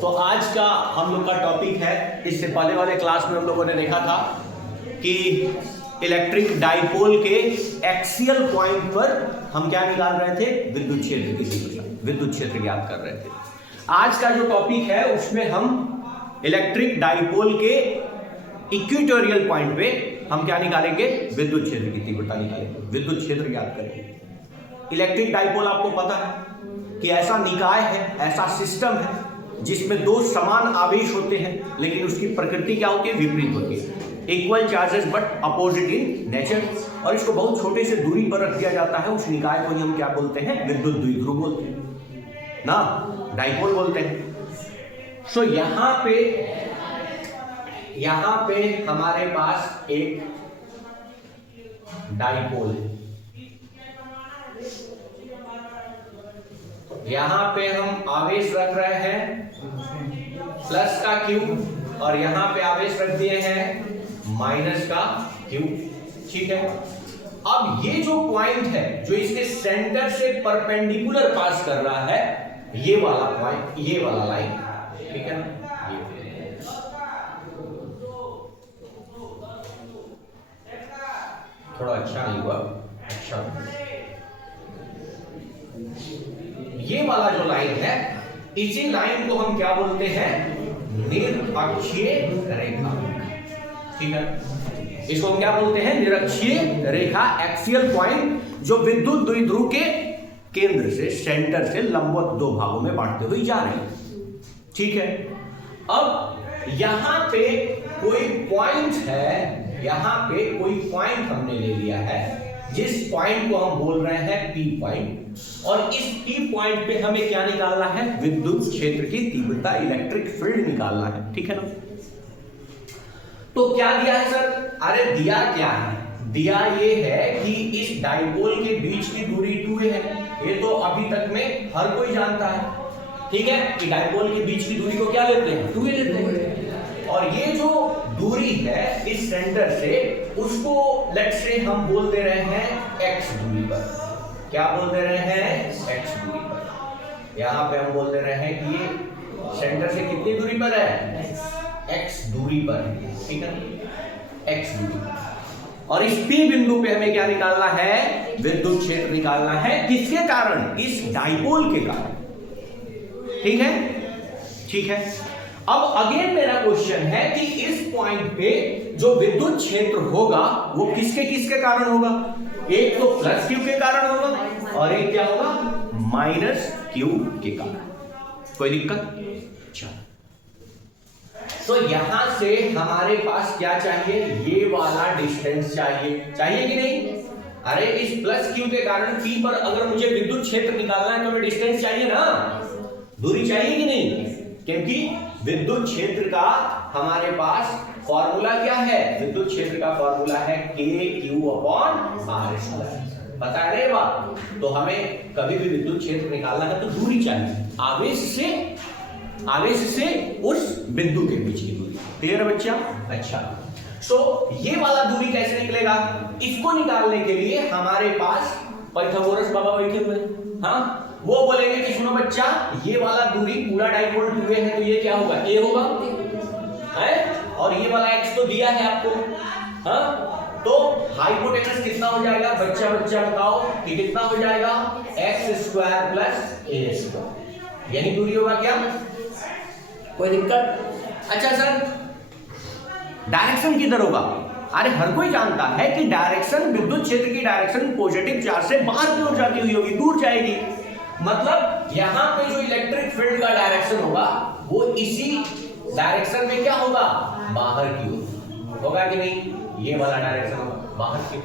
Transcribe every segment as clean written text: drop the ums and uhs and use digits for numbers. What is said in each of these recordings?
तो आज का हम लोग का टॉपिक है, इससे पहले वाले क्लास में हम लोगों ने देखा था कि इलेक्ट्रिक डाइपोल के एक्सियल पॉइंट पर हम क्या निकाल रहे थे, विद्युत क्षेत्र की तीव्रता, विद्युत क्षेत्र ज्ञात कर रहे थे। आज का जो टॉपिक है उसमें हम इलेक्ट्रिक डाइपोल के इक्वेटोरियल पॉइंट पे हम क्या निकालेंगे, विद्युत क्षेत्र की तीव्रता निकालेंगे, विद्युत क्षेत्र ज्ञात करेंगे। इलेक्ट्रिक डाइपोल आपको पता है कि ऐसा निकाय है, ऐसा सिस्टम है जिसमें दो समान आवेश होते हैं, लेकिन उसकी प्रकृति क्या होती है, विपरीत होती है। Equal charges but opposite in nature, और इसको बहुत छोटे से दूरी पर रख दिया जाता है। उस निकाय को हम क्या बोलते हैं, विद्युत द्विध्रुव बोलते हैं ना, डाइपोल बोलते हैं। सो यहां पे हमारे पास एक डाइपोल है, यहां पे हम आवेश रख रहे हैं प्लस का क्यू, और यहां पे आवेश रख दिए हैं माइनस का क्यू। ठीक है, अब ये जो पॉइंट है जो इसके सेंटर से परपेंडिकुलर पास कर रहा है, ये वाला पॉइंट, ये वाला लाइन, ठीक है ना, ये थोड़ा अच्छा नहीं हुआ, अच्छा, ये वाला जो लाइन है, इसी लाइन को हम क्या बोलते हैं, निरअक्षीय रेखा। ठीक है, इसको हम क्या बोलते हैं, निरअक्षीय रेखा, एक्सियल पॉइंट, जो विद्युत द्विध्रुव के केंद्र से, सेंटर से लंबवत दो भागों में बांटते हुए जा रहे हैं। ठीक है, अब यहां पे कोई पॉइंट है, यहां पे कोई पॉइंट हमने ले लिया है, जिस पॉइंट को हम बोल रहे हैं पी पॉइंट, और इस पी पॉइंट पे हमें क्या निकालना है, विद्युत क्षेत्र की तीव्रता, इलेक्ट्रिक फील्ड निकालना है। ठीक है ना, तो क्या दिया है सर, अरे दिया क्या है, दिया ये है कि इस डाइपोल के बीच की दूरी 2a है। ये तो अभी तक में हर कोई जानता है, ठीक है, कि डाइपोल के बीच की दूरी को क्या लेते हैं, 2a लेते हैं। और ये जो दूरी है इस सेंटर से, उसको लेट से हम बोल दे रहे हैं x दूरी पर। क्या बोल दे रहे हैं, x दूरी पर। यहां पे हम बोल दे रहे हैं कि ये सेंटर से कितनी दूरी पर है, x दूरी पर है। ठीक है, x दूरी पर, और इस P बिंदु पे हमें क्या निकालना है, विद्युत क्षेत्र निकालना है। किसके कारण, इस डाइपोल के कारण। ठीक है, ठीक है, अब अगेन मेरा क्वेश्चन है कि इस पॉइंट पे जो विद्युत क्षेत्र होगा वो किसके किसके कारण होगा, एक तो प्लस क्यू के कारण होगा, और एक क्या होगा, माइनस क्यू के कारण। कोई दिक्कत, चलो, तो यहां से हमारे पास क्या चाहिए, ये वाला डिस्टेंस चाहिए, चाहिए कि नहीं। अरे इस प्लस क्यू के कारण P पर अगर मुझे विद्युत क्षेत्र निकालना है तो हमें डिस्टेंस चाहिए ना, दूरी चाहिए कि नहीं, क्योंकि विद्युत क्षेत्र का हमारे पास फॉर्मूला क्या है, विद्युत क्षेत्र का फॉर्मूला है KQ/R²। पता है ना बात, तो हमें कभी भी विद्युत क्षेत्र निकालना है तो दूरी चाहिए, आवेश से उस बिंदु के बीच की दूरी। क्लियर है बच्चा, अच्छा। सो ये वाला दूरी कैसे निकलेगा, इसको निकालने के लिए हमारे पास पाइथागोरस बाबा बैठे हुए, हाँ, वो बोलेंगे कि सुनो बच्चा, ये वाला दूरी पूरा डाइपोल 2a है, तो ये क्या होगा, a होगा, है, और ये वाला x तो दिया है आपको, हाँ, तो हाइपोटेनस कितना हो जाएगा, बच्चा बताओ कि कितना हो जाएगा, x² + a², यही दूरी होगा क्या, कोई दिक्कत। अच्छा सर, डायरेक्शन किधर होगा, अरे हर कोई जानता है कि डायरेक्शन, विद्युत क्षेत्र की डायरेक्शन पॉजिटिव चार्ज से बाहर की ओर जाती हुई होगी, दूर जाएगी। मतलब यहां पे जो इलेक्ट्रिक फील्ड का डायरेक्शन होगा वो इसी डायरेक्शन में क्या होगा, बाहर की ओर होगा कि नहीं, ये वाला डायरेक्शन होगा बाहर की,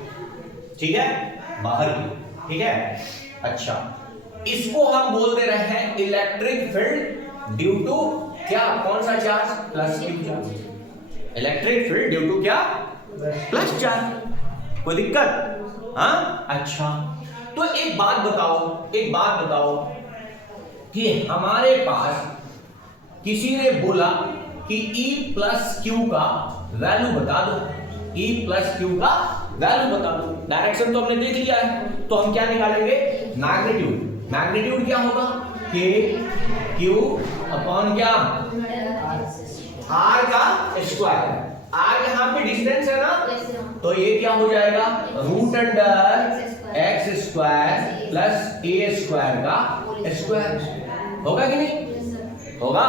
ठीक है, बाहर की। ठीक है, अच्छा, इसको हम बोल दे रहे हैं इलेक्ट्रिक फील्ड ड्यू टू क्या, कौन सा charge, plus q charge. Electric field due to क्या, प्लस चार्ज। कोई दिक्कत, हाँ, अच्छा। तो एक बात बताओ कि हमारे पास किसी ने बोला कि E+Q का वैल्यू बता दो, E+Q का वैल्यू बता दो। डायरेक्शन तो हमने देख लिया है, तो हम क्या निकालेंगे, मैग्नीट्यूड। मैग्नीट्यूड क्या होगा, के क्यू अपॉन क्या, आर का स्क्वायर। आर यहाँ पे डिस्टेंस है ना, तो ये क्या हो जाएगा, root under X square plus A square का स्क्वायर। होगा कि नहीं होगा?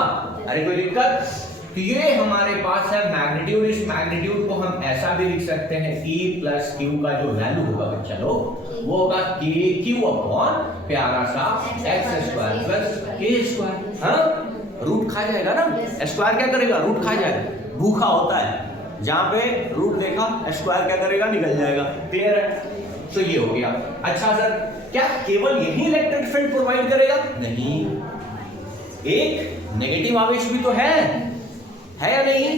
अरे कोई दिक्कत? तो ये हमारे पास है मैग्नीट्यूड। इस मैग्नीट्यूड को हम ऐसा भी लिख सकते हैं E प्लस क्यू का जो वैल्यू होगा बच्चा लोग, वो होगा के क्यू अपॉन प्यारा सा x square plus A square. हाँ, रूट खा जाएगा ना, स्क्वायर क्या करेगा, रूट खा जाएगा। भूखा होता है, जहां पे रूट देखा स्क्वायर क्या करेगा, निकल जाएगा। क्लियर है? तो ये हो गया। अच्छा सर, क्या केवल यही इलेक्ट्रिक फील्ड प्रोवाइड करेगा? नहीं, एक नेगेटिव आवेश भी तो है या नहीं?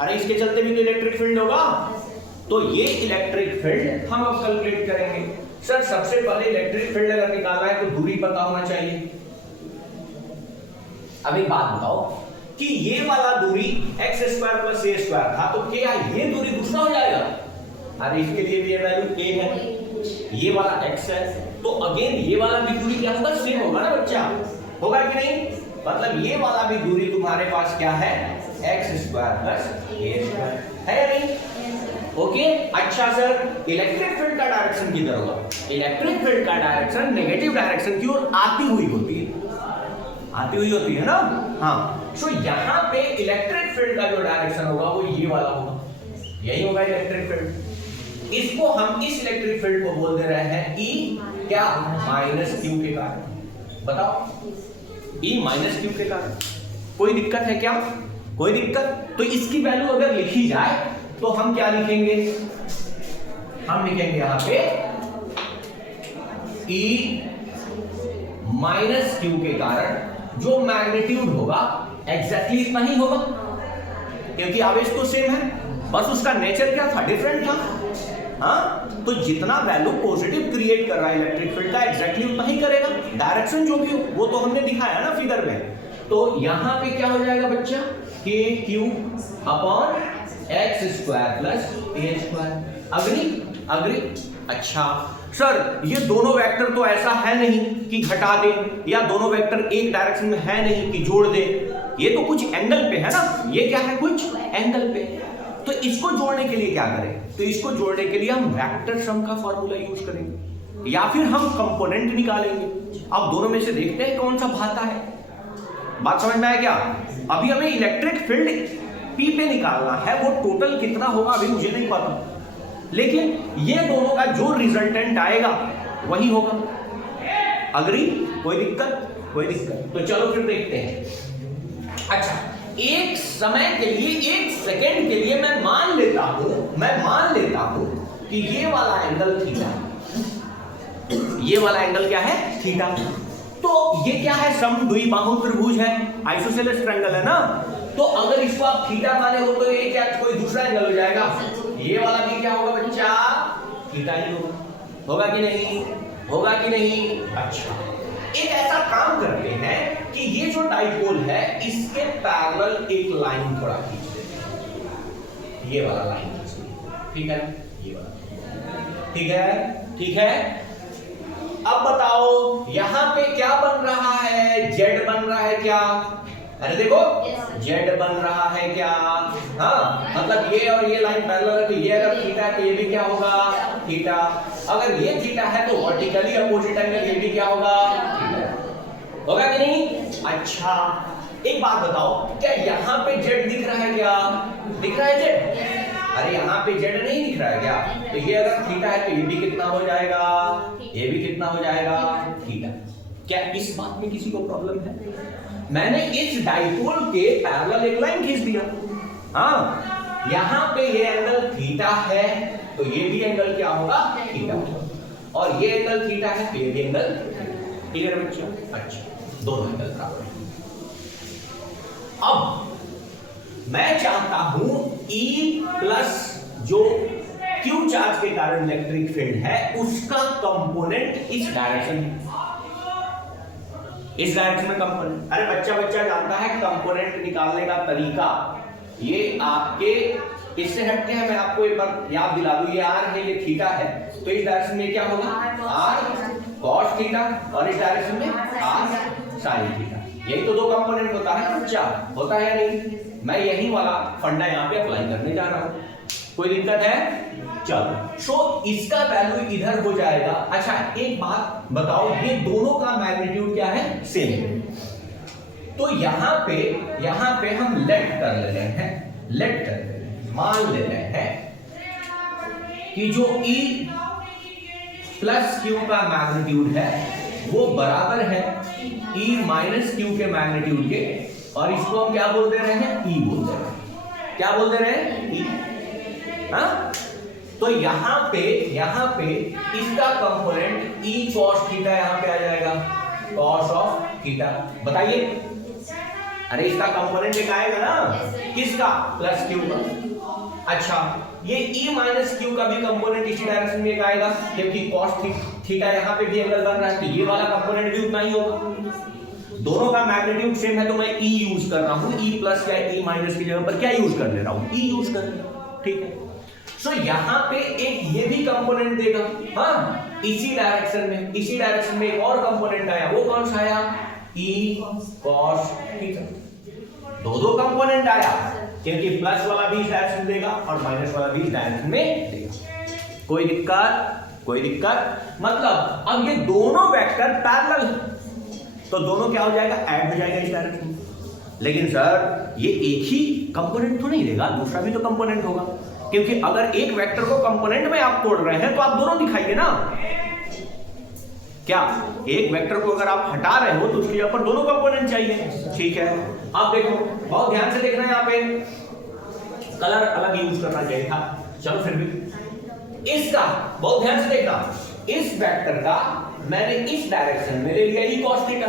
अरे इसके चलते भी तो इलेक्ट्रिक फील्ड होगा। तो ये इलेक्ट्रिक फील्ड हम अब कैलकुलेट करेंगे। सर सबसे पहले इलेक्ट्रिक फील्ड अगर निकालना है तो दूरी पता होना चाहिए। अब एक बात बताओ कि ये वाला दूरी x square plus A square था, तो क्या ये दूरी दूसरा हो जाएगा? अरे इसके लिए भी ये वैल्यू ए है, ये वाला एक्स है, तो अगेन ये वाला भी दूरी क्या होगा, सेम होगा ना बच्चा। होगा कि नहीं? मतलब ये वाला भी दूरी तुम्हारे पास क्या है, x square plus A square है या नहीं? ओके। अच्छा सर, इलेक्ट्रिक फील्ड का डायरेक्शन किधर होगा? इलेक्ट्रिक फील्ड का डायरेक्शन नेगेटिव डायरेक्शन की ओर आती हुई होती है ना। हाँ, सो यहाँ पे इलेक्ट्रिक फील्ड का जो डायरेक्शन होगा वो ये वाला होगा, यही होगा इलेक्ट्रिक फील्ड। इसको हम इस इलेक्ट्रिक फील्ड को बोल दे रहे हैं E क्या, माइनस क्यू के कारण। बताओ, E माइनस क्यू के कारण। कोई दिक्कत है क्या? कोई दिक्कत? तो इसकी वैल्यू अगर लिखी जाए तो हम क्या लिखेंगे, हम लिखेंगे यहां पे E माइनस क्यू के कारण जो मैग्नीट्यूड होगा एग्जैक्टली इतना ही होगा, क्योंकि आवेश तो सेम है, बस उसका नेचर क्या था, डिफरेंट था। हाँ, तो जितना वैल्यू पॉजिटिव क्रिएट कर रहा है इलेक्ट्रिक फील्ड का एग्जैक्टली उतना ही करेगा। डायरेक्शन जो भी हो वो तो हमने दिखाया ना फिगर में। तो यहां पे क्या हो जाएगा बच्चा, K Q upon X square plus A square. Agree? अच्छा सर, ये दोनों वेक्टर तो ऐसा है नहीं कि घटा दे, या दोनों वेक्टर एक डायरेक्शन में है नहीं कि जोड़ दे। ये तो कुछ एंगल पे है ना, ये क्या है, कुछ एंगल पे। तो इसको जोड़ने के लिए क्या करें? तो इसको जोड़ने के लिए हम वेक्टर सम का फॉर्मूला यूज करेंगे, या फिर हम कंपोनेंट निकालेंगे। अब दोनों में से देखते हैं कौन सा भाता है। बात समझ में आया क्या? अभी हमें इलेक्ट्रिक फील्ड P पे निकालना है, वो टोटल कितना होगा अभी मुझे नहीं पता, लेकिन ये दोनों का जो रिजल्टेंट आएगा वही होगा। अग्री? कोई दिक्कत? कोई दिक्कत? तो चलो फिर देखते हैं। अच्छा, एक समय के लिए, एक सेकंड के लिए मैं मान लेता हूं कि ये वाला एंगल थीटा, ये वाला एंगल क्या है, थीटा। तो ये क्या है, समद्विबाहु त्रिभुज है, आइसोसेलेस ट्रायंगल है ना। तो अगर इसको आप थीटा माने हो तो ये क्या कोई दूसरा एंगल हो जाएगा, ये वाला भी क्या होगा बच्चा, थीटा ही होगा। होगा कि नहीं? होगा कि नहीं? अच्छा, एक ऐसा काम करते हैं कि ये जो डाइपोल है इसके पैरेलल एक लाइन थोड़ा खींचते, ये वाला लाइन खींचते, ठीक है? ये वाला, ठीक है। अब बताओ यहां पे क्या बन रहा है, जेड बन रहा है क्या? अरे देखो, जेड बन रहा है क्या? हाँ, मतलब ये और ये लाइन पैरेलल है, तो ये अगर थीटा है तो ये भी क्या होगा, थीटा। अगर ये थीटा है तो वर्टिकली अपोजिट एंगल ये भी क्या होगा, थीटा। होगा कि नहीं? अच्छा, एक बात बताओ, क्या यहाँ पे जेड दिख रहा है क्या? दिख रहा है जेड? अरे यहाँ पे जेड नहीं दिख रहा है क्या? तो ये अगर थीटा है तो ये भी कितना हो जाएगा, ये भी कितना हो जाएगा, थीटा। क्या इस बात में किसी को प्रॉब्लम है? मैंने इस डाइपोल के पैरेलल एक लाइन खींच दिया। हाँ, यहाँ पे ये एंगल थीटा है तो ये भी एंगल क्या होगा, थीटा। और ये एंगल थीटा है तो ये भी एंगल, क्लियर बच्चा? अच्छा, दोनों एंगल बराबर है। अब मैं चाहता हूं E प्लस जो Q चार्ज के कारण इलेक्ट्रिक फील्ड है उसका कंपोनेंट इस डायरेक्शन में कंपोनेंट। अरे बच्चा जानता है कंपोनेंट निकालने का तरीका। ये आपके इससे हटके है, मैं आपको एक बार याद दिला दूं, ये r है, ये थीटा है, तो इस डायरेक्शन में क्या होगा, r cos थीटा, और इस डायरेक्शन में r साइन थीटा। यही तो दो कंपोनेंट होता है ना बच्चा, होता है या नहीं? मैं यही वाला फंडा यहाँ पे अप्लाई करने जा रहा हूँ, कोई दिक्कत है? चलो, सो इसका वैल्यू इधर हो जाएगा। अच्छा एक बात बताओ, ये दोनों का मैग्नीट्यूड क्या है? सेम है। तो यहाँ पे हम लेट कर ले रहे हैं, लेट कर ले रहे हैं, मान ले रहे हैं कि जो E प्लस Q का मैग्नीट्यूड है वो बराबर है E माइनस Q के मैग्नीट्यूड के, और इसको हम क्या बोलते रहे हैं? E बोलते रहे हैं। क्या बोलते रहे? E। हाँ, तो यहाँ पे इसका कंपोनेंट E cos थीटा यहाँ पे आ जाएगा, cos ऑफ थीटा। बताइए, अरे इसका कंपोनेंट एक आएगा ना, किसका? प्लस Q का। अच्छा, ये E माइनस Q का भी कंपोनेंट इसी डायरेक्शन में एक आएगा, क्योंकि cos थीटा यहाँ पे भी एंगल बन रहा है, तो ये वाला कंपोनेंट भी उतना ही होगा। दोनों का मैग्नीट्यूड सेम है, तो मैं E यूज कर रहा हूँ। E प्लस या E माइनस की जगह पर क्या यूज कर ले रहा हूँ? E यूज कर ले रहा हूँ, ठीक है। सो यहाँ पे एक ये भी कंपोनेंट देगा, हाँ, इसी डायरेक्शन में एक और कंपोनेंट आया, वो कौन सा आया? E cos theta. दो कंपोनेंट आया, क्योंकि प्लस वाला भी इस डायरेक्शन देगा और माइनस वाला भी इस डायरेक्शन में देगा। कोई दिक्कत? मतलब अब ये दोनों वेक्टर पैरेलल है, तो दोनों क्या हो जाएगा? ऐड हो जाएगा इस डायरेक्शन में। लेकिन सर ये एक ही कंपोनेंट तो नहीं देगा, दूसरा भी तो कंपोनेंट होगा, क्योंकि अगर एक वेक्टर को कंपोनेंट में आप तोड़ रहे हैं तो आप दोनों दिखाइए ना। क्या एक वेक्टर को अगर आप हटा रहे हो तो उसके जगह पर दोनों कंपोनेंट चाहिए, ठीक है। अब देखो, बहुत ध्यान से देखना है, यहाँ पे कलर अलग यूज करना चाहिए था, चलो फिर भी इसका बहुत ध्यान से देखना। इस वेक्टर का मैंने इस डायरेक्शन में ले लिया E cos थीटा,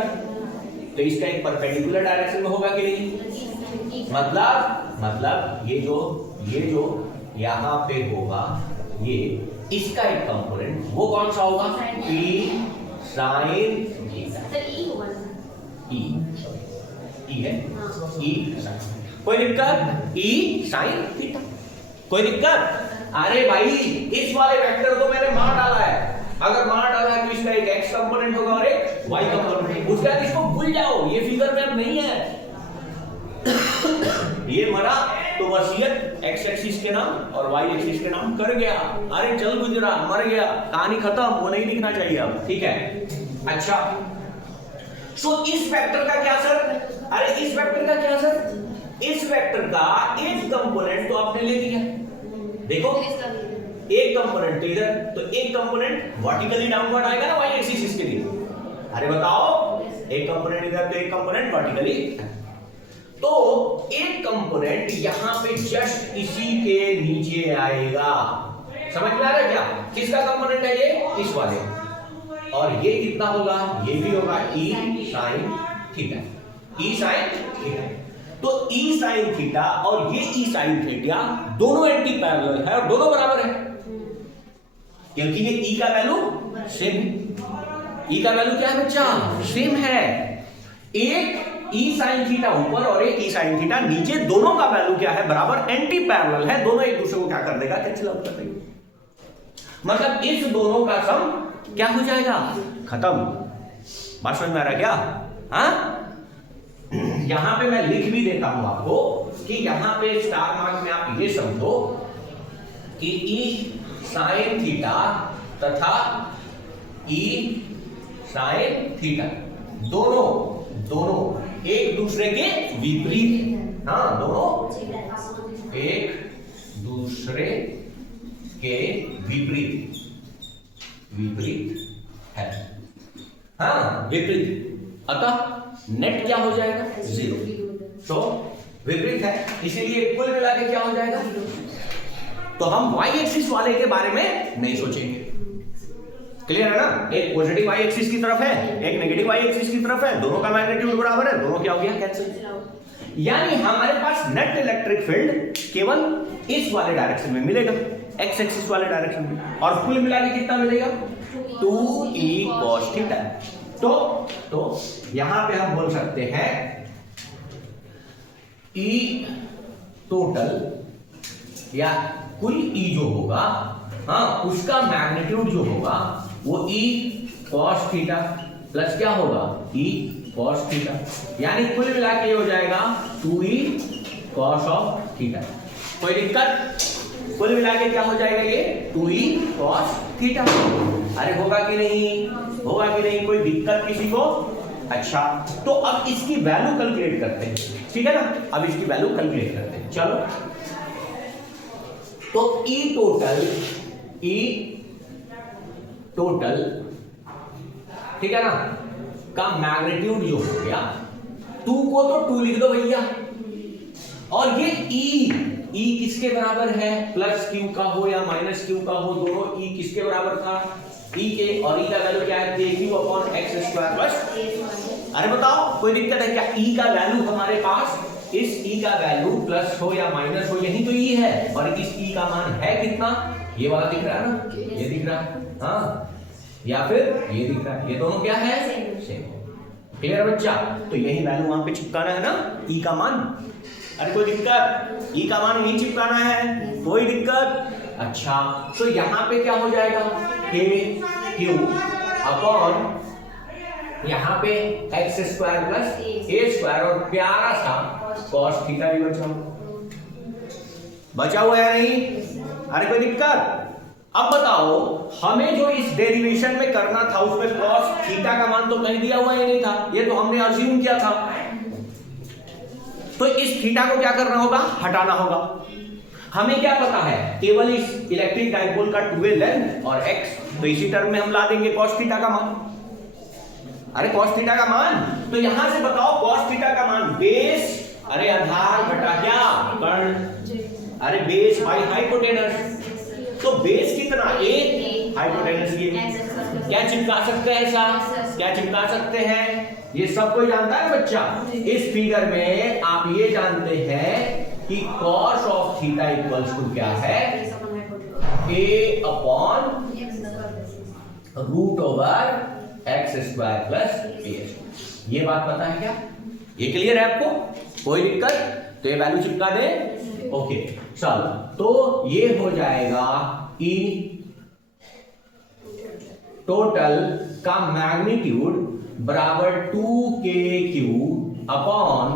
तो इसका एक परपेंडिकुलर डायरेक्शन में होगा कि नहीं? मतलब ये जो यहाँ पे होगा, ये इसका एक कंपोनेंट, वो कौन सा होगा? P sin theta. E है, E कोई दिक्कत? E sin थीटा, कोई दिक्कत? अरे भाई इस वाले वेक्टर को मैंने मार डाला है, अगर मार डाला है तो इसका एक x कंपोनेंट होगा और एक y कंपोनेंट। उसके बाद इसको भूल जाओ, ये फिगर में अब नहीं है। ये मरा तो वसीयत x एक्सिस के नाम और y एक्सिस के नाम कर गया। अरे चल गुजरा, मर गया, कहानी खत्म, वो नहीं दिखना चाहिए अब, ठीक है। अच्छा, सो इस वेक्टर का क्या सर? अरे इस वेक्टर का क्या सर? इस वेक्टर का एक कंपोनेंट तो आपने ले लिया, देखो एक कंपोनेंट तो इधर, तो एक कंपोनेंट वर्टिकली डाउनवर्ड आएगा ना y एक्सिस इसके लिए। अरे बताओ, एक कंपोनेंट इधर तो एक कंपोनेंट वर्टिकली, तो एक कंपोनेंट यहां पे जस्ट इसी के नीचे आएगा। समझ में आ रहा है क्या? किसका कंपोनेंट है ये? इस वाले। और ये कितना होगा? ये भी होगा E sin theta. E sin theta, तो E sin थीटा और ये E sin थीटा दोनों एंटी पैरेलल है और दोनों बराबर है, क्योंकि ये E का वैल्यू सेम है। E का वैल्यू क्या है बच्चा? सेम है। एक E sin थीटा ऊपर और एक E sin थीटा नीचे, दोनों का वैल्यू क्या है? बराबर, एंटी पैरेलल है, दोनों एक दूसरे को क्या कर देगा? कैंसिल आउट कर देगा। मतलब इस दोनों का सम क्या हो जाएगा? खत्म। बात समझ में आ रहा है क्या? हाँ, यहां पे मैं लिख भी देता हूं आपको कि यहां पे स्टार मार्क में आप ये समझो कि E sin थीटा तथा E sin थीटा दोनों एक दूसरे के विपरीत, हाँ, दोनों एक दूसरे के विपरीत है, हाँ, विपरीत। अतः नेट क्या हो जाएगा? 0। तो विपरीत है, इसीलिए कुल मिला के क्या हो जाएगा? तो हम y एक्सिस वाले के बारे में नहीं सोचेंगे। क्लियर है ना? एक पॉजिटिव y एक्सिस की तरफ है, एक नेगेटिव y एक्सिस की तरफ है, दोनों का मैग्नीट्यूड बराबर है, दोनों क्या हो गया? कैंसिल। यानी हमारे पास नेट इलेक्ट्रिक फील्ड केवल इस वाले डायरेक्शन में मिलेगा, x एक्सिस वाले डायरेक्शन में, और कुल मिला के कितना मिलेगा? 2E cos theta. तो यहां पे हम बोल सकते हैं E टोटल या कुल E जो होगा, हाँ, उसका मैग्नीट्यूड जो होगा वो E cos थीटा प्लस क्या होगा? E cos थीटा, यानी कुल मिला के हो जाएगा 2e cos ऑफ थीटा। कोई दिक्कत? कुल मिला के क्या हो जाएगा ये 2e cos थीटा। अरे होगा कि नहीं, होगा कि नहीं, कोई दिक्कत किसी को? अच्छा, तो अब इसकी वैल्यू कैलकुलेट करते हैं, ठीक है ना? अब इसकी वैल्यू कैलकुलेट करते हैं, चलो। तो ई टोटल ठीक है ना का मैग्नीट्यूड जो हो गया, 2 को तो 2 लिख दो भैया, और ये ई किसके बराबर है? प्लस क्यू का हो या माइनस क्यू का हो, दोनों ई किसके बराबर था? ई के, और ई का वैल्यू क्या है? KQ upon x square plus. अरे बताओ कोई दिक्कत है क्या? ई का वैल्यू हमारे पास, इस ई का वैल्यू प्लस हो या माइनस हो, यही तो ई है, और इस ई का मान है कितना? ये वाला दिख रहा है ना, ये दिख रहा है, हाँ, या फिर ये दिख रहा है, ये दोनों क्या है? सेम। क्लियर है बच्चा? तो यही वैल्यू वहां पे चिपकाना है ना, ई का मान। अरे कोई दिक्कत? ई का मान यही चिपकाना है, कोई दिक्कत? अच्छा, तो यहां पे क्या हो जाएगा? KQ अपॉन यहाँ पे x square plus a square, और प्यारा सा cos थीटा भी बचा हुआ है नहीं? अरे कोई दिक्कत? अब बताओ, हमें जो इस डेरिवेशन में करना था उसमें cos थीटा का मान तो कहीं दिया हुआ ही नहीं था, ये तो हमने अज्यूम किया था। तो इस थीटा को क्या करना होगा? हटाना होगा। हमें क्या पता है? केवल इस इलेक्ट्रिक डाइपोल का 2a लेंथ और x, तो इसी टर्म में हम ला देंगे cos थीटा का मान। अरे cos थीटा का मान, तो यहां से बताओ cos थीटा का मान बेस, अरे आधार बटा क्या? कर्ण। अरे बेस बाई हाइपोटेनस, तो बेस कितना? 1, हाइपोटेनस ये। क्या चिपका सकते हैं ऐसा? क्या चिपका सकते हैं? ये सब कोई जानता है बच्चा? इस फिगर में आप ये जानते हैं कि cos of theta equals to क्या है? a upon root over x square plus a। ये बात पता है क्या? ये क्लियर है आपको? कोई दिक्कत? तो ये वैल्यू चिपका दे, ओके। चलो, तो ये हो जाएगा ई टोटल का मैग्नीट्यूड बराबर 2KQ upon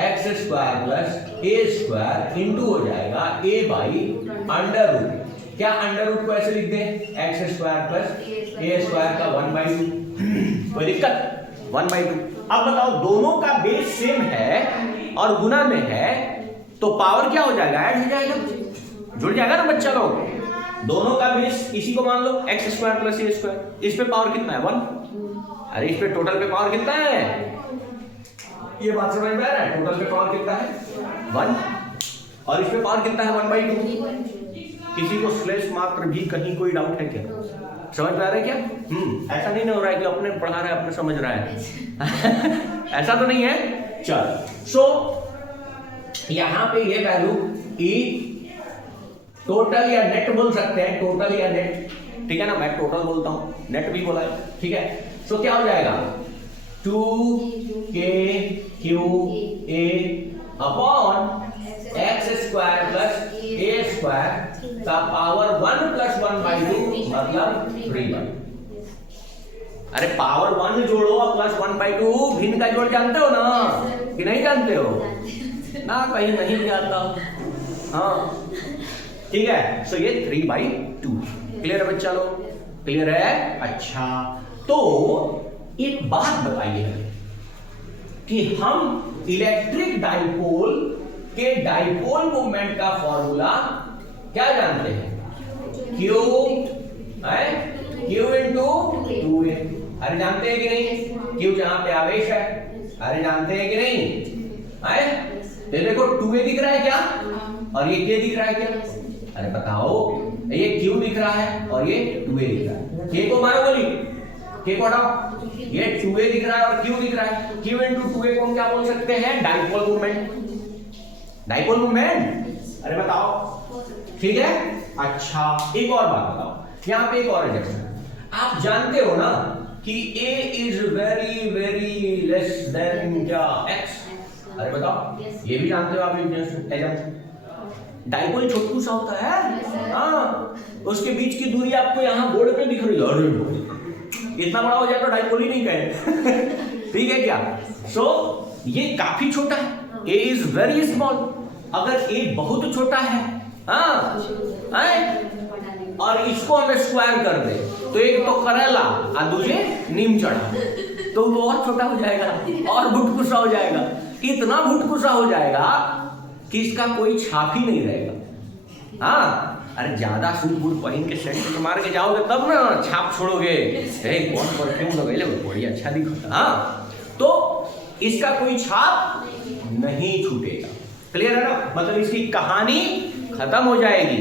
x square plus a square into हो जाएगा a बाई अंडर रूट। क्या अंडर रूट को ऐसे लिख दें? x square plus a square का 1/2। कोई दिक्कत? 1/2। अब बताओ, दोनों का बेस सेम है और गुना में है, तो पावर क्या हो जाएगा? ऐड हो जाएगा, जुड़ जाएगा ना बच्चा लोग। दोनों का बेस इसी को मान लो, x square plus a square. इस पे पावर कितना है? 1। अरे इस पे टोटल पे पावर कितना है? ये बात समझ में आ रहा है? टोटल पे पावर कितना है? 1, और इस पे पावर कितना है? 1/2। किसी को स्लेश मात्र भी कहीं कोई डाउट है क्या? समझ में आ रहा है क्या? ऐसा नहीं हो रहा है कि अपने पढ़ा रहा है अपने समझ रहा है ऐसा तो नहीं है। चल, सो यहां पे ये वैल्यू ई टोटल या नेट बोल सकते हैं, टोटल या नेट, ठीक है ना? मैं टोटल बोलता हूं, नेट भी बोला है, ठीक है? सो क्या हो जाएगा? 2KQA upon x square plus a square का पावर 1 प्लस 1/2 मतलब 3/2। अरे पावर 1 जोड़ो और प्लस 1/2, भिन्न का जोड़ जानते हो ना कि नहीं जानते हो? ना, कहीं नहीं जानता। हाँ, ठीक है। सो ये 3/2। क्लियर है बच्चा लोग? क्लियर है? अच्छा, तो एक बात बताइए कि हम इलेक्ट्रिक डाइपोल के डाइपोल मूवमेंट का फॉर्मूला क्या जानते हैं? Q into 2a। अरे जानते हैं कि नहीं? Q जहां पे आवेश है, अरे जानते हैं कि नहीं? ये देखो 2a दिख रहा है क्या, और ये k दिख रहा है क्या? अरे बताओ, ये Q दिख रहा है और ये 2a दिख रहा है। k को मारो बोली, k को हटाओ, ये 2a दिख रहा है और Q दिख रहा है। Q इंटू 2a को हम क्या बोल सकते हैं? Dipole movement. डाइपोल मूवमेंट, अरे बताओ, ठीक है? अच्छा, एक और बात बताओ, यहां पे एक और एग्जांपल। आप जानते हो ना कि a is very very less than क्या x? अरे बताओ, ये भी जानते हो आप एग्जांपल। डाइपोल छोटू सा होता है, हाँ, उसके बीच की दूरी आपको यहाँ बोर्ड पे दिख रही है। अरे इतना बड़ा हो जाए तो डाइपोल ही नहीं कहे ठीक है क्या? सो ये काफी छोटा है, ए इज वेरी स्मॉल। अगर ए बहुत छोटा है, हाँ, और इसको हमें स्क्वायर कर दे तो एक तो करेला और दूसरे नीम चढ़ा, तो वो और छोटा हो जाएगा और भुटकुसा हो जाएगा। इतना भुटकुसा हो जाएगा कि इसका कोई छाप ही नहीं रहेगा। हाँ, अरे ज्यादा सूट बूट पहन के सेंट मार के जाओगे तब ना छाप छोड़ोगे, कौन परफ्यूम लगे बड़ी अच्छा दिखता। हाँ, तो इसका कोई छाप नहीं छूटेगा। क्लियर है ना? मतलब इसकी कहानी खत्म हो जाएगी।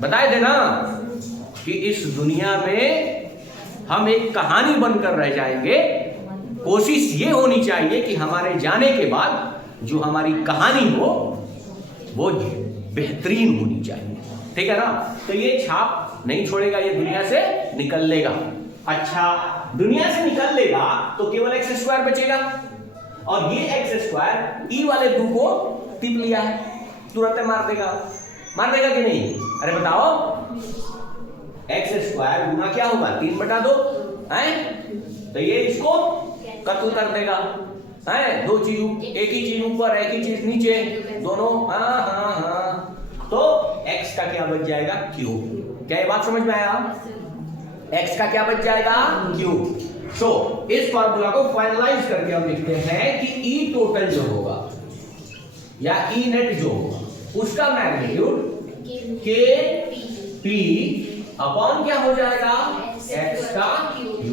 बताए थे ना कि इस दुनिया में हम एक कहानी बनकर रह जाएंगे। कोशिश ये होनी चाहिए कि हमारे जाने के बाद जो हमारी कहानी हो वो बेहतरीन होनी चाहिए। ठीक है ना? तो ये छाप नहीं छोड़ेगा, ये दुनिया से निकल लेगा। अच्छा, दुनिया से निकल लेगा तो केवल एक्स स्क्वायर बचेगा, और ये एक्स स्क्वायर ई वाले 2 को टिप लिया है, तुरंत मार देगा कि नहीं? अरे बताओ, एक्स स्क्वायर गुना क्या होगा? 3/2 है, तो ये इसको कट कर देगा है। 2 चीज, एक ही चीज ऊपर एक ही चीज नीचे, दोनों। हाँ, तो x का क्या बच जाएगा? q। क्या ये बात समझ में आया? x का क्या बच जाएगा? q। तो इस फार्मूला को फाइनलाइज करके हम लिखते हैं कि e टोटल जो होगा या e नेट जो होगा उसका मैग्नीट्यूड k p अपॉन क्या हो जाएगा? x का q।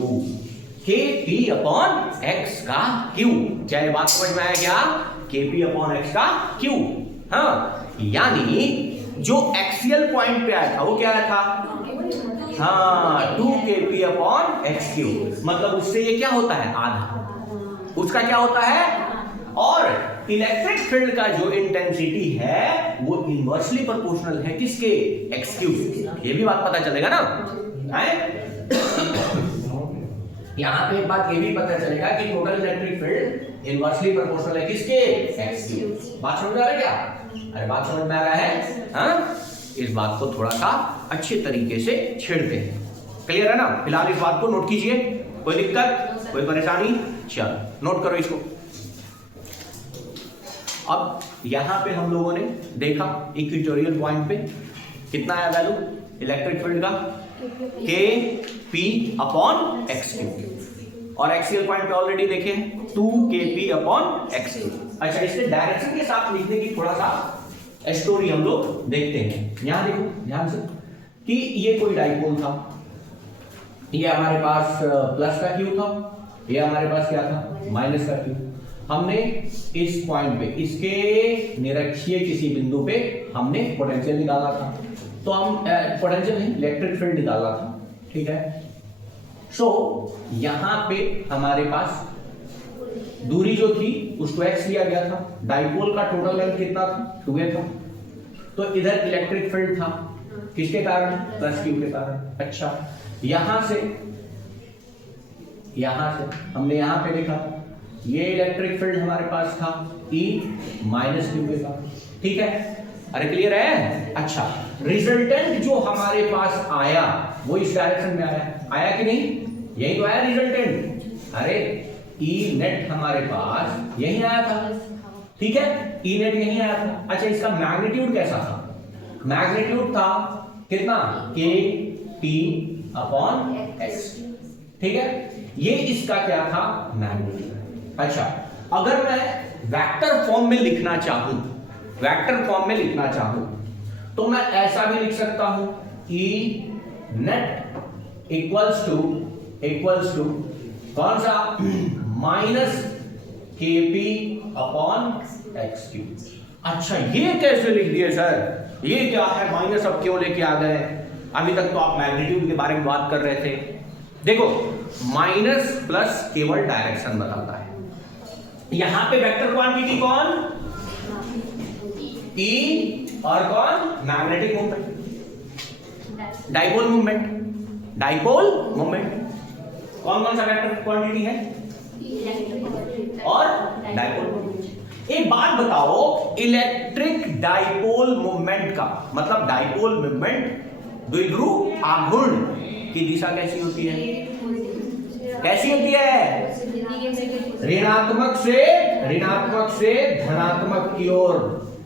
k p upon x का q। क्या ये बात समझ में आया क्या? k p अपॉन x का q। हाँ, यानी जो एक्सियल पॉइंट पे आया था वो क्या आया था? हाँ, 2kp अपॉन एक्स क्यूब। मतलब उससे ये क्या होता है? आधा। उसका क्या होता है? और इलेक्ट्रिक फील्ड का जो इंटेंसिटी है वो इनवर्सली प्रोपोर्शनल है किसके? X cube. ये भी बात पता चलेगा ना? यहाँ पे एक बात ये भी पता चलेगा कि total electric field inversely proportional है किसके? X cube. बात समझ में आ रहा है क्या? अरे बात समझ में आ रहा है? हाँ, इस बात को थोड़ा सा अच्छे तरीके से छेड़ते हैं। क्लियर है ना? फिलहाल इस बात को नोट कीजिए। कोई दिक्कत, कोई परेशानी? चलो नोट करो इसको। अब यहां पे हम लोगों ने देखा इक्वेटोरियल पॉइंट पे कितना आया वैल्यू इलेक्ट्रिक फील्ड का? के पी अपॉन एक्स क्यूब। और एक्सियल पॉइंट पे ऑलरेडी देखे 2kp अपॉन एक्स क्यूब। अच्छा, इसके डायरेक्शन के साथ लिखने की थोड़ा सा स्टोरी हम लोग देखते हैं। यहां देखो ध्यान से कि ये कोई डाइपोल था, ये हमारे पास प्लस का क्यू था, ये हमारे पास क्या था? माइनस का क्यू। हमने इस पॉइंट पे इसके निरक्षीय किसी बिंदु पे हमने पोटेंशियल निकाला था, तो हम पोटेंशियल नहीं इलेक्ट्रिक फील्ड निकाला था। ठीक है, सो यहां पे हमारे पास दूरी जो थी उसको x लिया गया था। डाइपोल का टोटल लेंथ कितना था? 2a था। तो इधर इलेक्ट्रिक फील्ड था किसके कारण? प्लस क्यू के कारण। अच्छा, यहां से हमने यहां पे देखा ये इलेक्ट्रिक फील्ड हमारे पास था E माइनस क्यू के कारण। ठीक है, अरे क्लियर है? अच्छा, रिजल्टेंट जो हमारे पास आया वो इस डायरेक्शन में आया कि नहीं? यही तो आया रिजल्टेंट। अरे E नेट हमारे पास यही आया था। ठीक है, E नेट यही आया था। अच्छा, इसका मैग्नीट्यूड कैसा था? मैग्नीट्यूड था कितना? K P upon x। ठीक है, ये इसका क्या था? मैग्नीट्यूड। अच्छा, अगर मैं वेक्टर फॉर्म में लिखना चाहूं तो मैं ऐसा भी लिख सकता हूं E नेट इक्वल्स टू कौन सा? Minus kp upon x cube. अच्छा, ये कैसे लिख दिए सर? ये क्या है? माइनस अब क्यों लेके आ गए? अभी तक तो आप मैग्नीट्यूड के बारे में बात कर रहे थे। देखो, माइनस प्लस केवल डायरेक्शन बताता है। यहां पे वेक्टर क्वांटिटी कौन? E और कौन? Magnetic moment, dipole moment. कौन सा वेक्टर क्वांटिटी है? और डाइपोल मोमेंट। एक बात बताओ, इलेक्ट्रिक डाइपोल मोमेंट का मतलब डाइपोल मोमेंट द्विध्रुव आघूर्ण की दिशा कैसी होती है? ऋणात्मक से धनात्मक की ओर,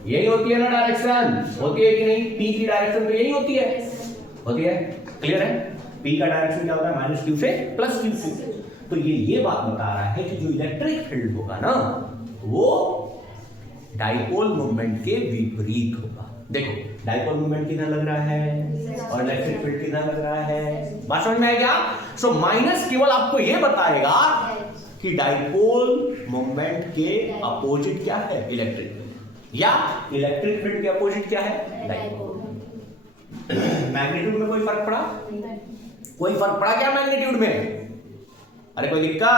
यही होती है ना डायरेक्शन, होती है कि नहीं? पी की डायरेक्शन तो यही होती है, क्लियर है? पी का डायरेक्शन क्या होता है? माइनस क्यू से प्लस क्यू से। तो ये बात बता रहा है कि जो इलेक्ट्रिक फील्ड होगा ना वो डाइपोल मोमेंट के विपरीत होगा। देखो डाइपोल मोमेंट कितना लग रहा है और इलेक्ट्रिक फील्ड कितना लग रहा है, बात समझ में आया क्या? सो माइनस केवल आपको ये बताएगा कि डाइपोल मोमेंट के अपोजिट क्या है? इलेक्ट्रिक फील्ड, या इलेक्ट्रिक फील्ड के अपोजिट क्या है? डाइपोल। मैग्नीट्यूड में कोई फर्क पड़ा? कोई फर्क पड़ा क्या मैग्नीट्यूड में? अरे कोई दिक्कत?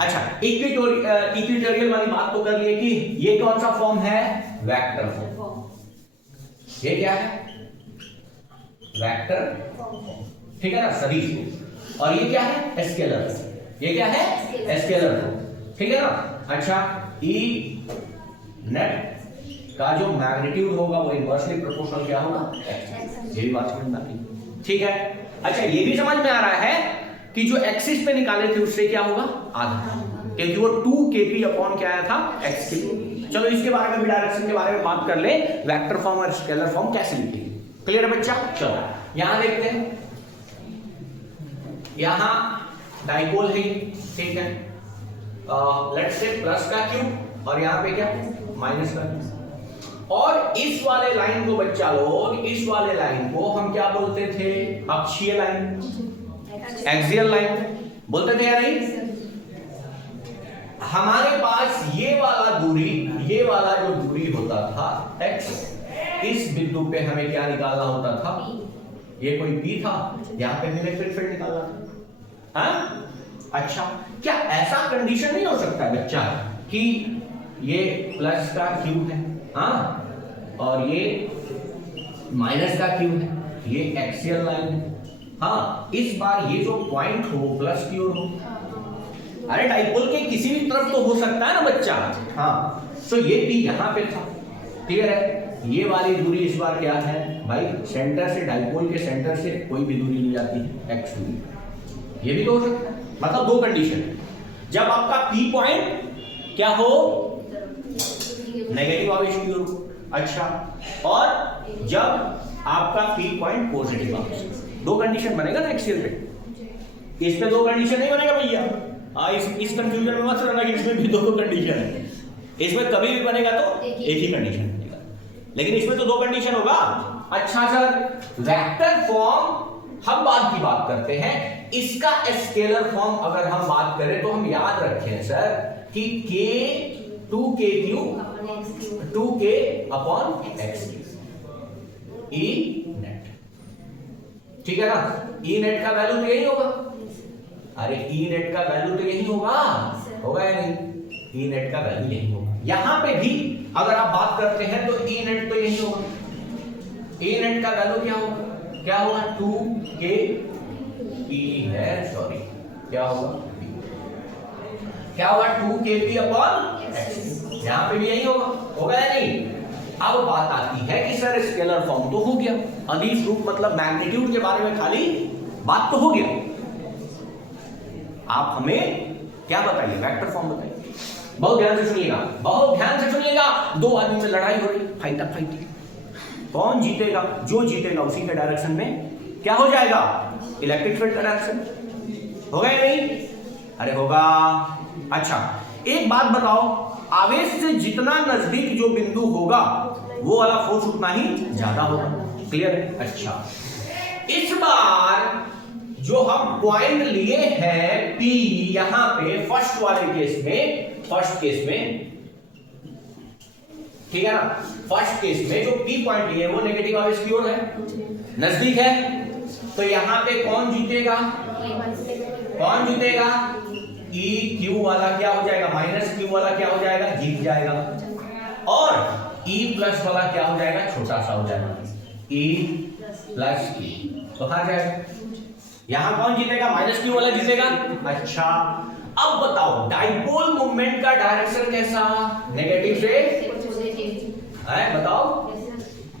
अच्छा, इक्विटोरियल वाली बात तो कर लिए कि ये कौन सा फॉर्म है? Vector form. ये क्या है? वेक्टर फॉर्म, ठीक है ना सभी। और ये क्या है? स्केलर। ये क्या है? स्केलर फॉर्म, ठीक है ना? अच्छा, ई नेट का जो मैग्नीट्यूड होगा वो इनवर्सली प्रोपोर्शनल क्या होगा? ये भी बात समझ में आ रही, ठीक है? अच्छा, ये भी समझ में आ रहा है कि जो एक्सिस पे निकाले थे उससे क्या होगा? आधा, क्योंकि वो 2kp अपॉन क्या आया था? x के। चलो इसके बारे में भी, डायरेक्शन के बारे में बात कर ले, वेक्टर फॉर्म और स्केलर फॉर्म कैसे लिखेंगे। क्लियर है बच्चा? चलो यहां देखते हैं, यहां डाइपोल है, ठीक है? लेट्स से प्लस का क्यूब और यहां पे क्या? माइनस का क्यूब। और इस वाले लाइन को बच्चा लोग, इस वाले लाइन को हम क्या बोलते थे? अक्षीय लाइन, एक्सियल लाइन बोलते थे या नहीं? हमारे पास ये वाला जो दूरी होता था x, इस बिंदु पे हमें क्या निकालना होता था? ये कोई p था, यहां पे इलेक्ट्रिक फील्ड निकालना था। हाँ? अच्छा, क्या ऐसा कंडीशन नहीं हो सकता बच्चा कि ये प्लस का क्यूब है, हाँ, और ये माइनस का क्यूब है, ये एक्सियल लाइन है, हाँ, इस बार ये जो पॉइंट हो प्लस की ओर हो। अरे डाइपोल के किसी भी तरफ तो हो सकता है ना बच्चा, हाँ। सो ये P यहाँ पे था, क्लियर है? ये वाली दूरी इस बार क्या है भाई? सेंटर से, डाइपोल के सेंटर से कोई भी दूरी ली जाती है x दूरी। ये भी तो हो सकता है, मतलब दो कंडीशन, जब आपका P पॉइंट क्या हो? नेगेटिव आवेश की ओर, अच्छा, और जब आपका P पॉइंट पॉजिटिव आवेश, दो कंडीशन बनेगा ना एक्सियल पे। इसमें दो कंडीशन नहीं बनेगा भैया, इस कंफ्यूजन में मत रहना कि इसमें भी दो कंडीशन है। इसमें कभी भी बनेगा तो एक ही कंडीशन बनेगा, लेकिन इसमें तो दो कंडीशन होगा। अच्छा सर, वेक्टर फॉर्म हम बाद की बात करते हैं, इसका स्केलर फॉर्म अगर हम बात करें तो हम याद रखें सर कि k 2k cube 2k upon x E net, ठीक है ना? ई नेट का वैल्यू तो यही होगा। अरे ई नेट का वैल्यू तो यही होगा या नहीं? ई नेट का वैल्यू यही होगा। यहां पे भी अगर आप बात करते हैं तो ई नेट तो यही होगा। ई नेट का वैल्यू क्या होगा? 2k p है, सॉरी, क्या होगा? 2kp upon x। यहां पे भी यही होगा या नहीं? अब बात आती है कि सर स्केलर फॉर्म तो हो गया, अदिश रूप मतलब मैग्नीट्यूड के बारे में खाली बात तो हो गया, आप हमें क्या बताइए? वेक्टर फॉर्म बताइए। बहुत ध्यान से सुनिएगा, दो आदमी में लड़ाई हो रही, फाइटिंग, कौन जीतेगा? जो जीतेगा उसी के डायरेक्शन में क्या हो जाएगा? इलेक्ट्रिक फील्ड का डायरेक्शन होगा या नहीं? अरे होगा। अच्छा, एक बात बताओ, आवेश से जितना नजदीक जो बिंदु होगा वो वाला फोर्स उतना ही ज्यादा होगा, क्लियर है? अच्छा, इस बार जो हम पॉइंट लिए हैं P, यहां पे फर्स्ट केस में, ठीक है ना? फर्स्ट केस में जो P पॉइंट लिए वो नेगेटिव आवेश की ओर है, नजदीक है, तो यहां पे कौन जीतेगा? E Q वाला क्या हो जाएगा? माइनस Q वाला क्या हो जाएगा? जीत जाएगा, और E प्लस वाला क्या हो जाएगा? छोटा सा हो जाएगा, E प्लस Q तो हार जाएगा। यहां कौन जीतेगा? माइनस Q वाला जीतेगा। अच्छा, अब बताओ डाइपोल मूवमेंट का डायरेक्शन कैसा? नेगेटिव से है, बताओ।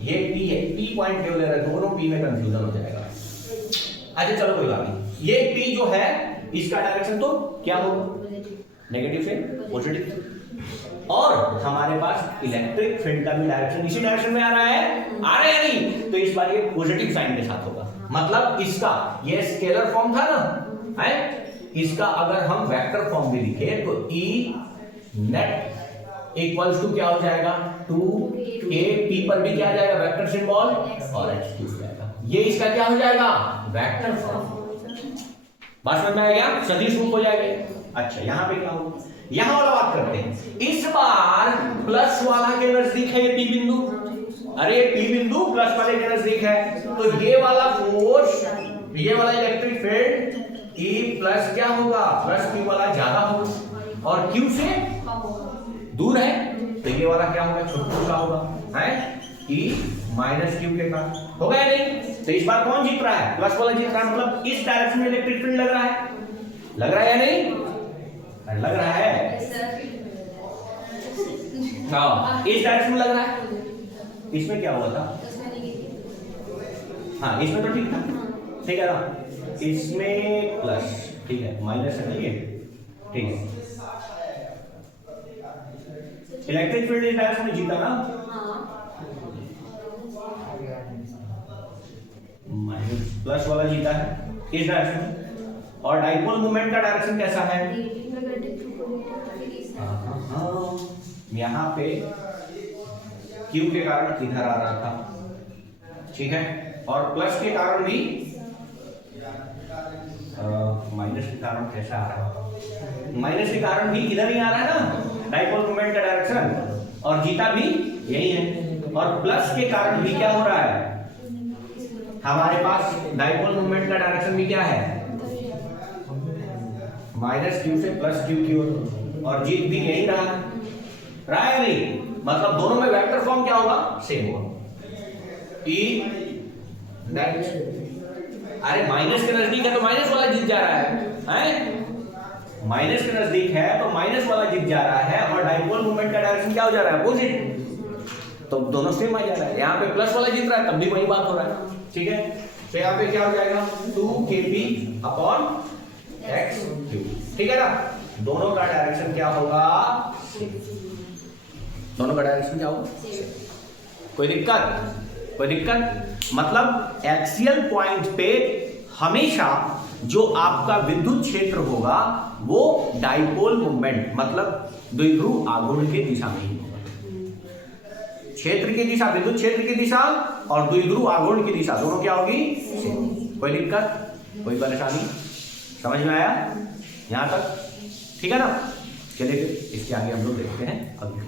ये P है, P पॉइंट क्यों ले रहे हैं? दोनों P में कंफ्यूजन हो जाएगा। अच्छा चलो कोई बात नहीं, ये P जो है इसका डायरेक्शन तो क्या होगा, नेगेटिव से पॉजिटिव। और हमारे पास इलेक्ट्रिक फील्ड का भी डायरेक्शन इसी डायरेक्शन में आ रहा है या नहीं, तो इस बार ये पॉजिटिव साइन के साथ होगा। मतलब इसका ये स्केलर फॉर्म था ना, है, इसका अगर हम वेक्टर फॉर्म में लिखे तो E नेट इक्वल्स टू क्या हो जाएगा, 2k, P पर भी क्या आ जाएगा वेक्टर सिंबल और H हो जाएगा। ये इसका क्या हो जाएगा, वेक्टर फॉर्म। बात समझ में आ गया, सदिश रूप हो जाएगा। अच्छा यहां पे क्या होगा, यहां वाला बात करते हैं। इस बार प्लस वाला के नजदीक है ये P बिंदु, अरे P बिंदु प्लस वाले के नजदीक है, तो ये वाला फोर्स, ये वाला इलेक्ट्रिक फील्ड E प्लस क्या होगा, प्लस Q वाला ज्यादा होगा और Q से दूर है, तो ये वाला क्या होगा, छोटा होगा, है E माइनस Q के कारण होगा या नहीं। तो इस बार कौन जीत रहा है, प्लस वाला जीत रहा है, मतलब इस डायरेक्शन में इलेक्ट्रिक फील्ड लग रहा है, लग रहा है या नहीं, लग रहा है, हाँ इस डायरेक्शन में लग रहा है। इसमें क्या हुआ था, हाँ इसमें तो ठीक था, ठीक है ना, इसमें प्लस, ठीक है माइनस है नहीं है, ठीक है। इलेक्ट्रिक फील्ड इस डायरेक्शन में जीता ना, माइनस प्लस वाला जीता है इस डायरेक्शन में। और डाइपोल मोमेंट का डायरेक्शन कैसा है, यहाँ पे Q के कारण इधर आ रहा था, ठीक है, और प्लस के कारण भी माइनस के कारण कैसा आ रहा है, माइनस के कारण भी इधर ही आ रहा है ना डाइपोल मोमेंट का डायरेक्शन, और जीता भी यही है। और प्लस के कारण भी क्या हो रहा है, हमारे पास डाइपोल मोमेंट का डायरेक्शन भी क्या है, माइनस Q से प्लस Q की ओर, और जीत भी यही रहा है नहीं, मतलब दोनों में वेक्टर फॉर्म क्या होगा, सेम होगा। E नेट, अरे माइनस के नजदीक है तो माइनस वाला जीत जा रहा है, माइनस के नजदीक है तो माइनस वाला जीत जा रहा है, और डाइपोल मोमेंट का डायरेक्शन क्या हो जा रहा है, अपोजिट, तो दोनों सेम आ जा रहा है। यहाँ पे प्लस वाला जीत रहा है तब भी वही बात हो रहा है, ठीक है। तो यहाँ पे क्या हो जाएगा, 2kp अपॉन x क्यूब, ठीक है ना। दोनों का डायरेक्शन क्या होगा, दोनों का डायरेक्शन क्या होगा, कोई दिक्कत, कोई दिक्कत, मतलब एक्सियल पॉइंट पे हमेशा जो आपका विद्युत क्षेत्र होगा वो डाइपोल मोमेंट मतलब द्विध्रुव आघूर्ण की दिशा में ही होगा। क्षेत्र की दिशा, विद्युत क्षेत्र की दिशा और द्विध्रुव आघूर्ण की दिशा दोनों क्या होगी, कोई दिक्कत, कोई परेशानी, समझ में आया यहां तक, ठीक है ना। चलिए इसके आगे हम लोग देखते हैं अगली